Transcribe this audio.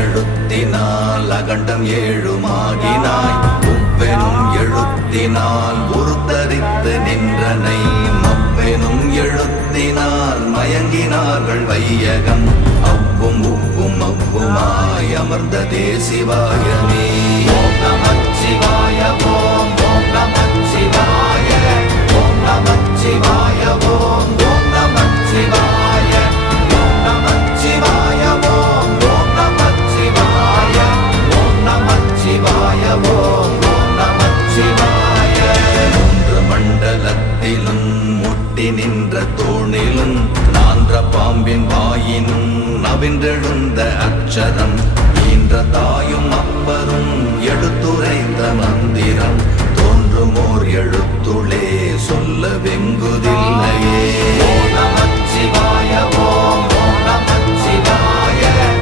எழுத்தினால் அகண்டம் ஏழுமாகினாய் உவ்வெனும் எழுத்தினால் உருத்தரித்து நின்றனை மவ்வெனும் எழுத்தினால் மயங்கினார்கள் வையகம் அவ்வும் உவ்வும் அவ்வுமாய் அமர்ந்ததே சிவாயமே. ஓம் நமச்சிவாய ஓம் ஓம் நமச்சிவாய ஓம் நமச்சிவாய ஓம் ஓம் நமச்சிவாய ஓம் நமச்சிவாய ஓம் ஓம் நமச்சிவாய ஓம் நமச்சிவாய ஓம் ஓம் நமச்சிவாய. மூன்று மண்டலத்திலும் முட்டி நின்ற தூணிலும் நான்ற பாம்பின் வாயினும் நவின்றெழுந்த அக்ஷரம் ஈன்ற தாயும் அப்பரும் எடுத்துரைத்த மந்திரம் தோன்றுமோர் எழுத்துளே சொல்ல வெங்குதில்லையே. ஓம் நமச்சிவாய ஓம்